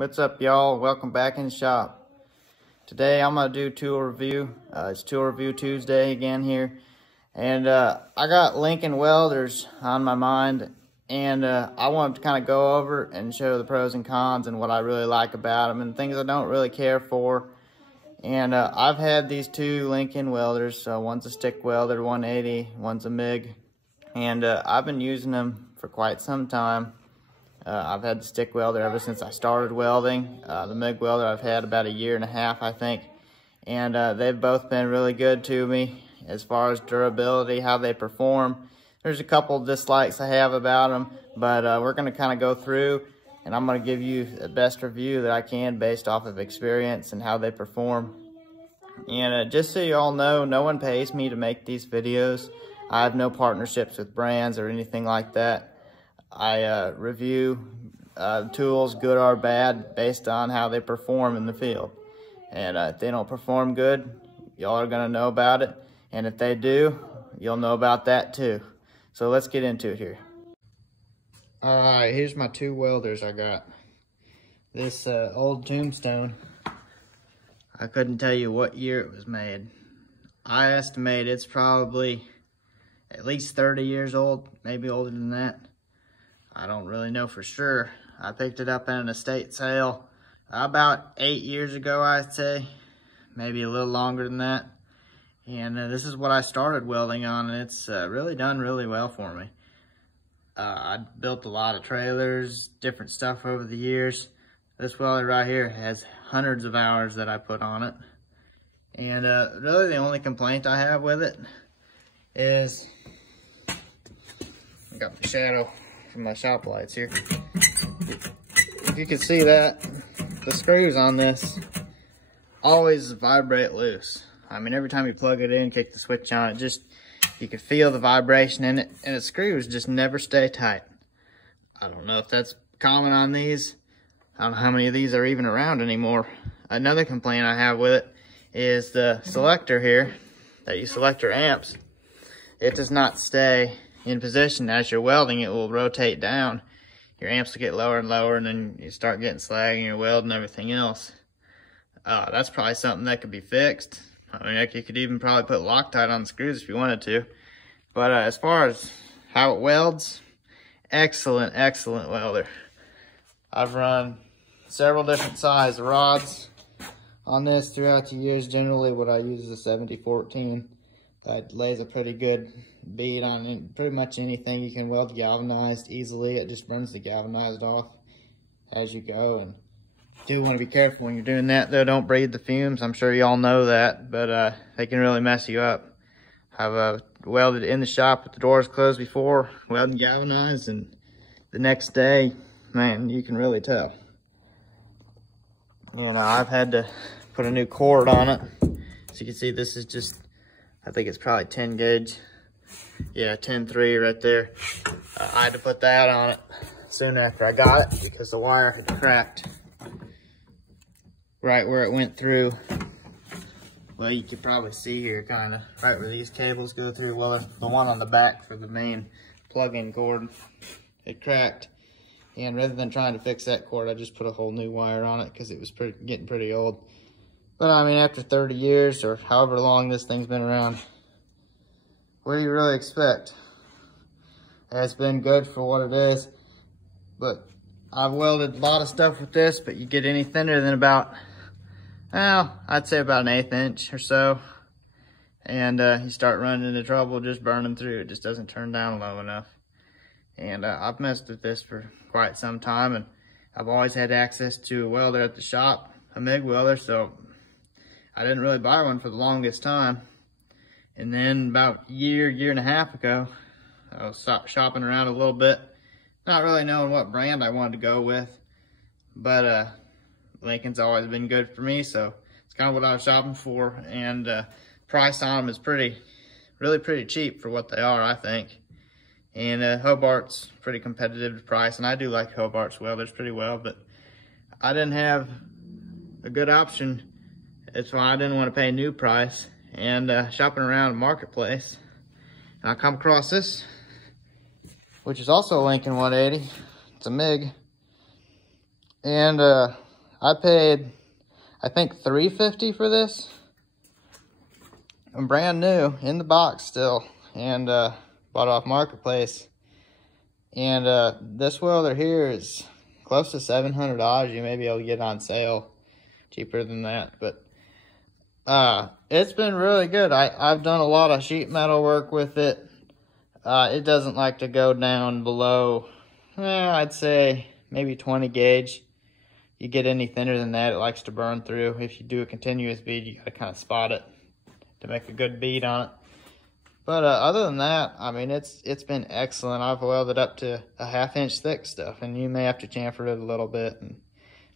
What's up, y'all? Welcome back in the shop. Today I'm gonna do tool review. It's tool review Tuesday again here, and I got Lincoln welders on my mind, and I wanted to kind of go over and show the pros and cons and what I really like about them and things I don't really care for. And I've had these two Lincoln welders. One's a stick welder 180, one's a MIG, and I've been using them for quite some time. I've had the stick welder ever since I started welding. The MIG welder I've had about 1.5 years, I think. And they've both been really good to me as far as durability, how they perform. There's a couple dislikes I have about them, but we're going to kind of go through, and I'm going to give you the best review that I can based off of experience and how they perform. And just so you all know, no one pays me to make these videos. I have no partnerships with brands or anything like that. I review tools, good or bad, based on how they perform in the field. And if they don't perform good, y'all are going to know about it. And if they do, you'll know about that too. So let's get into it here. All right, here's my two welders I got. This old Tombstone, I couldn't tell you what year it was made. I estimate it's probably at least 30 years old, maybe older than that. I don't really know for sure. I picked it up at an estate sale about 8 years ago, I'd say. Maybe a little longer than that. And this is what I started welding on, and it's really done really well for me. I built a lot of trailers, different stuff over the years. This welder right here has hundreds of hours that I put on it. And really the only complaint I have with it is I got the shadow from my shop lights here. If you can see that, the screws on this always vibrate loose. I mean, every time you plug it in, kick the switch on, you can feel the vibration in it, and the screws just never stay tight. I don't know if that's common on these. I don't know how many of these are even around anymore. Another complaint I have with it is the selector here that you select your amps. It does not stay in position. As you're welding, it will rotate down. Your amps will get lower and lower, and then you start getting slag in your weld and everything else. That's probably something that could be fixed. I mean, you could even probably put Loctite on the screws if you wanted to. But as far as how it welds, excellent, excellent welder. I've run several different size rods on this throughout the years. Generally, what I use is a 70-14. It lays a pretty good bead on pretty much anything. You can weld galvanized easily. It just runs the galvanized off as you go. And you do want to be careful when you're doing that, though. Don't breathe the fumes. I'm sure you all know that, but they can really mess you up. I've welded in the shop with the doors closed before, welding galvanized, and the next day, man, you can really tell. You know, I've had to put a new cord on it. So you can see this is just, I think it's probably 10 gauge. Yeah, 10-3 right there. I had to put that on it soon after I got it because the wire had cracked right where it went through. Well, you can probably see here kind of right where these cables go through. Well, the one on the back for the main plug-in cord, it cracked. And rather than trying to fix that cord, I just put a whole new wire on it because it was getting pretty old. But I mean, after 30 years or however long this thing's been around, what do you really expect? It's been good for what it is. But I've welded a lot of stuff with this, but you get any thinner than about, well, I'd say about 1/8 inch or so. And you start running into trouble just burning through. It just doesn't turn down low enough. And I've messed with this for quite some time, and I've always had access to a welder at the shop, a MIG welder, so I didn't really buy one for the longest time. And then about a year and a half ago, I was shopping around a little bit, not really knowing what brand I wanted to go with, but Lincoln's always been good for me, so it's kind of what I was shopping for. And price on them is really pretty cheap for what they are, I think. And Hobart's pretty competitive price, and I do like Hobart's welders pretty well, but I didn't have a good option. That's why I didn't want to pay a new price. And shopping around the marketplace, and I come across this, which is also a Lincoln 180. It's a MIG. And I paid, I think $3.50 for this. I'm brand new in the box still, and bought off Marketplace. And this welder here is close to $700. You may be able to get it on sale cheaper than that, but it's been really good. I've done a lot of sheet metal work with it. It doesn't like to go down below, I'd say maybe 20 gauge. You get any thinner than that, it likes to burn through. If you do a continuous bead, you gotta kind of spot it to make a good bead on it. But other than that, I mean, it's been excellent. I've welded up to a 1/2 inch thick stuff, and you may have to chamfer it a little bit and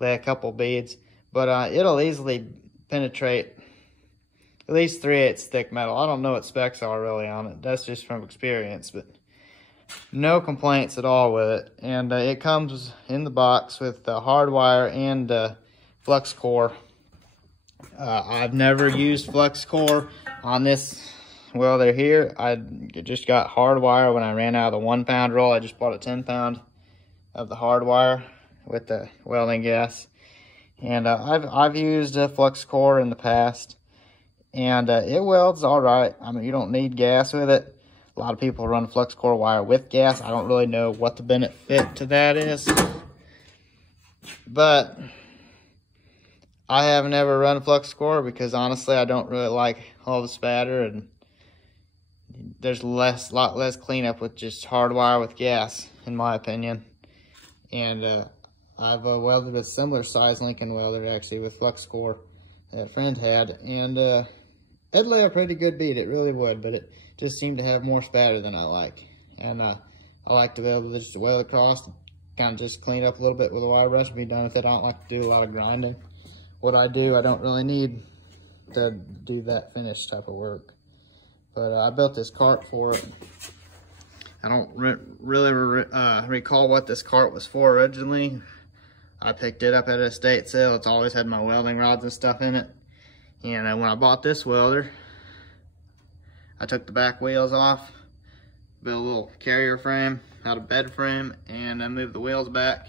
lay a couple beads. But it'll easily penetrate at least 3/8 thick metal. I don't know what specs are really on it. That's just from experience, but no complaints at all with it. And it comes in the box with hard wire and flux core. I've never used flux core on this welder here. I just got hard wire when I ran out of the 1 pound roll. I just bought a 10 pound of the hard wire with the welding gas. And I've used a flux core in the past, and it welds all right. I mean, you don't need gas with it. A lot of people run flux core wire with gas. I don't really know what the benefit to that is, but I have never run flux core because honestly, I don't really like all the spatter, and there's a lot less cleanup with just hard wire with gas, in my opinion. And I've welded a similar size Lincoln welder actually with flux core that a friend had, and it'd lay a pretty good bead, it really would, but it just seemed to have more spatter than I like. And I like to be able to just weld across, kind of just clean up a little bit with a wire brush and be done with it. I don't like to do a lot of grinding. What I do, I don't really need to do that finished type of work. But I built this cart for it. I don't really recall what this cart was for originally. I picked it up at an estate sale. It's always had my welding rods and stuff in it. And when I bought this welder, I took the back wheels off, built a little carrier frame out of bed frame, and I moved the wheels back.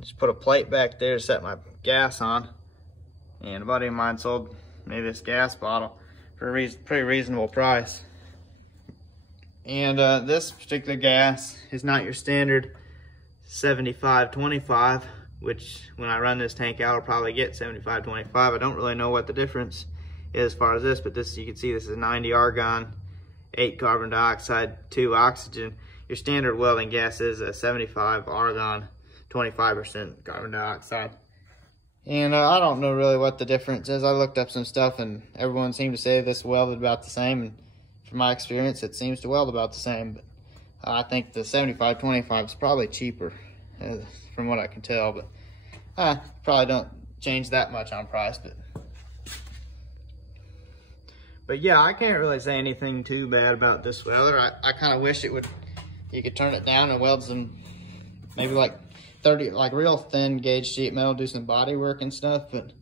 Just put a plate back there to set my gas on. And a buddy of mine sold me this gas bottle for a pretty reasonable price. And this particular gas is not your standard 75-25, which when I run this tank out, I'll probably get 75-25. I don't really know what the difference is as far as this, but this, you can see this is 90 argon, 8 carbon dioxide, 2 oxygen. Your standard welding gas is a 75 argon, 25% carbon dioxide. And I don't know really what the difference is. I looked up some stuff and everyone seemed to say this welded about the same. And from my experience, it seems to weld about the same. But I think the 75-25 is probably cheaper from what I can tell. But probably don't change that much on price. But yeah, I can't really say anything too bad about this welder. I kind of wish you could turn it down and weld some, maybe like 30, like real thin gauge sheet metal, do some body work and stuff. But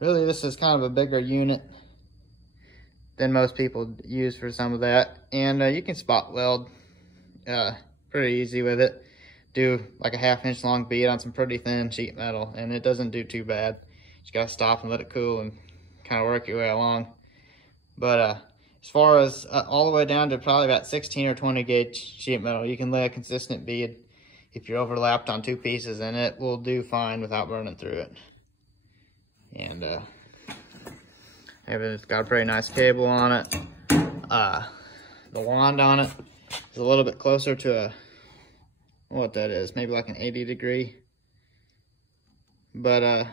really, this is kind of a bigger unit than most people use for some of that. And you can spot weld pretty easy with it. Do like a 1/2 inch long bead on some pretty thin sheet metal, and it doesn't do too bad. You just gotta stop and let it cool and kind of work your way along. But as far as all the way down to probably about 16 or 20 gauge sheet metal, you can lay a consistent bead if you're overlapped on 2 pieces, and it will do fine without burning through it. And it's got a pretty nice cable on it. The wand on it is a little bit closer to what that is, maybe like an 80 degree. But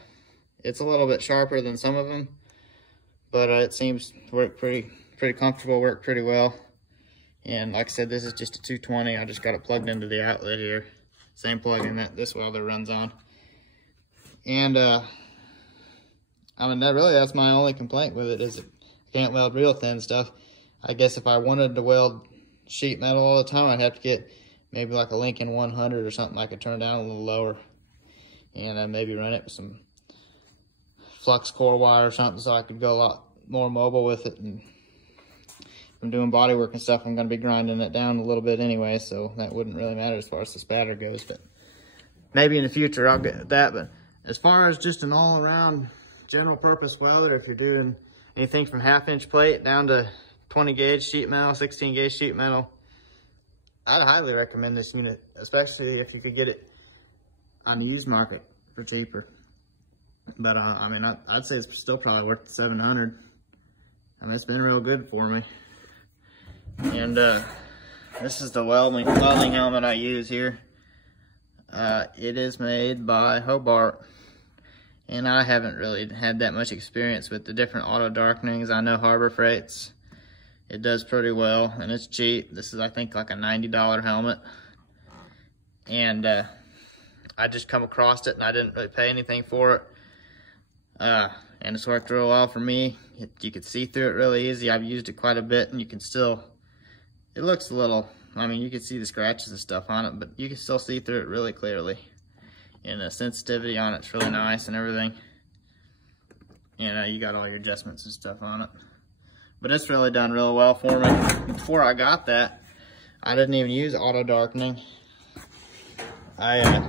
it's a little bit sharper than some of them. But it seems to work pretty comfortable, work pretty well. And like I said, this is just a 220. I just got it plugged into the outlet here. Same plug-in that this welder runs on. And I mean, that's my only complaint with it, is it can't weld real thin stuff. I guess if I wanted to weld sheet metal all the time, I'd have to get maybe like a Lincoln 100 or something I could turn down a little lower. And maybe run it with some flux core wire or something so I could go a lot more mobile with it. And if I'm doing body work and stuff, I'm going to be grinding it down a little bit anyway, so that wouldn't really matter as far as the spatter goes. But maybe in the future I'll get that. But as far as just an all-around general purpose welder, if you're doing anything from 1/2-inch plate down to 20 gauge sheet metal, 16 gauge sheet metal, I'd highly recommend this unit, especially if you could get it on the used market for cheaper. But I mean, I'd say it's still probably worth the $700. I mean, it's been real good for me. And this is the welding helmet I use here. It is made by Hobart, and I haven't really had that much experience with the different auto darkenings. I know Harbor Freight's, it does pretty well, and it's cheap. This is, I think, like a $90 helmet. And I just come across it, and I didn't really pay anything for it. And it's worked real well for me. You can see through it really easy. I've used it quite a bit, and you can still, it looks a little, I mean, you can see the scratches and stuff on it, but you can still see through it really clearly. And the sensitivity on it's really nice and everything. And you got all your adjustments and stuff on it. But it's really done real well for me. Before I got that, I didn't even use auto darkening. I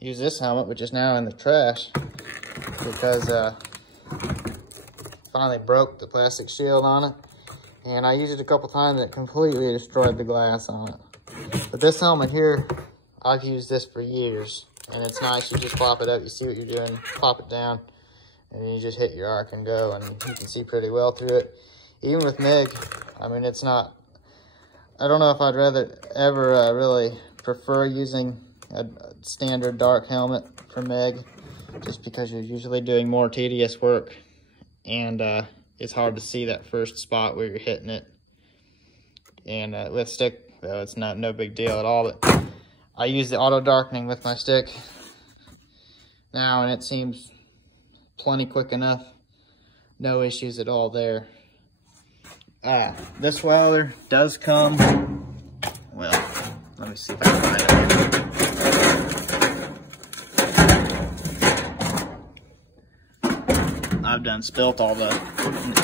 used this helmet, which is now in the trash, because finally broke the plastic shield on it. And I used it a couple times, it completely destroyed the glass on it. But this helmet here, I've used this for years, and it's nice. You just plop it up, you see what you're doing, plop it down, and then you just hit your arc and go, and you can see pretty well through it. Even with MIG, I mean, it's not, I don't know if I'd rather ever really prefer using a standard dark helmet for MIG, just because you're usually doing more tedious work, and it's hard to see that first spot where you're hitting it. And with stick, though, it's no big deal at all, but I use the auto darkening with my stick now, and it seems plenty quick enough. No issues at all there. This welder does come, well, let me see if I can find it. I've done spilt all the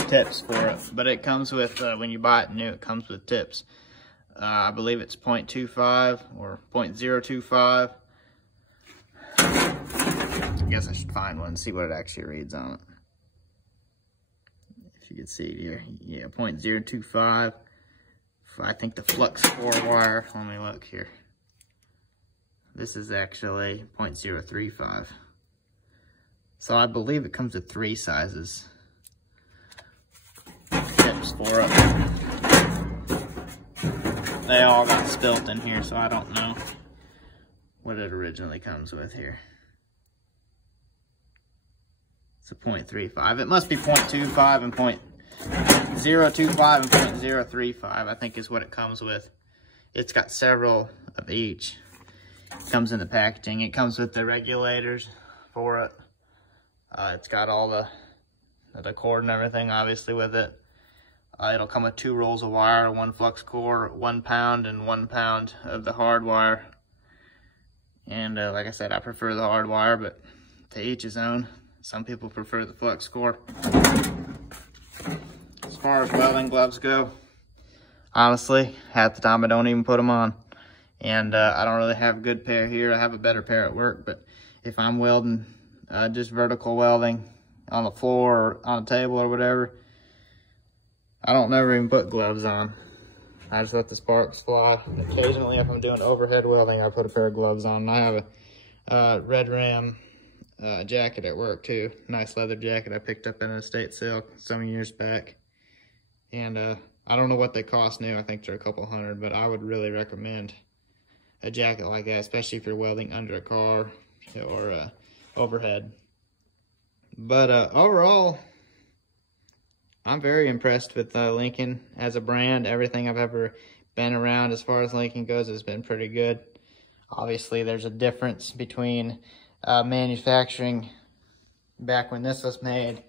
tips for it, but it comes with, when you buy it new, it comes with tips. I believe it's 0.25 or 0.025. I guess I should find one and see what it actually reads on it. If you can see it here, yeah, 0.025. I think the flux core wire, let me look here. This is actually 0.035. So I believe it comes with 3 sizes. Tips for it. They all got spilt in here, so I don't know what it originally comes with here. It's a 0.35. It must be 0.25 and 0.025 and 0.035, I think is what it comes with. It's got several of each. It comes in the packaging. It comes with the regulators for it. It's got all the cord and everything, obviously, with it. It'll come with 2 rolls of wire, 1 flux core, 1 pound, and 1 pound of the hard wire. And like I said, I prefer the hard wire, but to each his own. Some people prefer the flux core. As far as welding gloves go, honestly, half the time I don't even put them on. And I don't really have a good pair here. I have a better pair at work, but if I'm welding, just vertical welding on the floor or on a table or whatever, I don't never even put gloves on. I just let the sparks fly. Occasionally, if I'm doing overhead welding, I put a pair of gloves on. And I have a Red Ram jacket at work too. Nice leather jacket I picked up in an estate sale some years back. And I don't know what they cost new. I think they're a couple $100, but I would really recommend a jacket like that, especially if you're welding under a car or overhead. But overall, I'm very impressed with Lincoln as a brand. Everything I've ever been around as far as Lincoln goes has been pretty good. Obviously, there's a difference between manufacturing back when this was made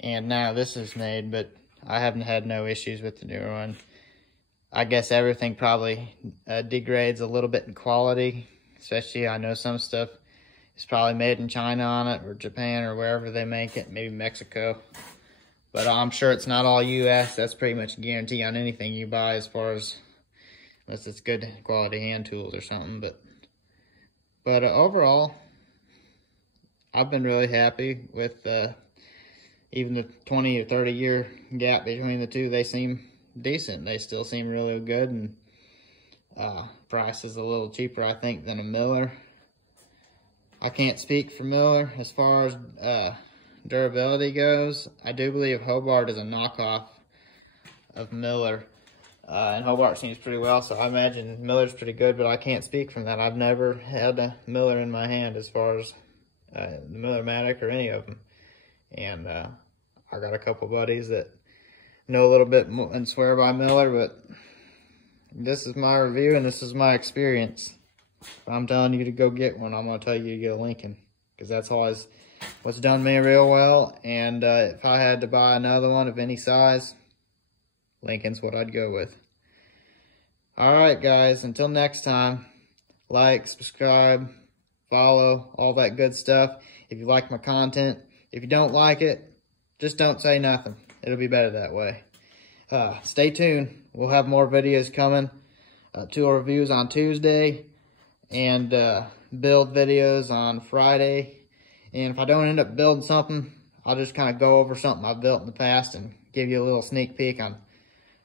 and now this is made, but I haven't had no issues with the newer one. I guess everything probably degrades a little bit in quality, especially I know some stuff is probably made in China on it, or Japan, or wherever they make it, maybe Mexico. But I'm sure it's not all U.S. That's pretty much a guarantee on anything you buy, as far as, unless it's good quality hand tools or something. But But overall, I've been really happy with even the 20 or 30 year gap between the two. They seem decent. They still seem really good, and price is a little cheaper, I think, than a Miller. I can't speak for Miller as far as durability goes. I do believe Hobart is a knockoff of Miller, and Hobart seems pretty well, so I imagine Miller's pretty good, but I can't speak from that. I've never had a Miller in my hand as far as the Miller-Matic or any of them. And I got a couple buddies that know a little bit more and swear by Miller, but this is my review and this is my experience. If I'm telling you to go get one, I'm going to tell you to get a Lincoln, because that's always what's done me real well. And if I had to buy another one of any size, Lincoln's what I'd go with. All right, guys, until next time, like, subscribe, follow, all that good stuff. If you like my content, if you don't like it, just don't say nothing. It'll be better that way. Stay tuned. We'll have more videos coming. Tool reviews on Tuesday, and build videos on Friday. And if I don't end up building something, I'll just kind of go over something I've built in the past and give you a little sneak peek on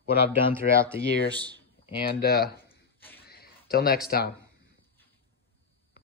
what I've done throughout the years. And till next time.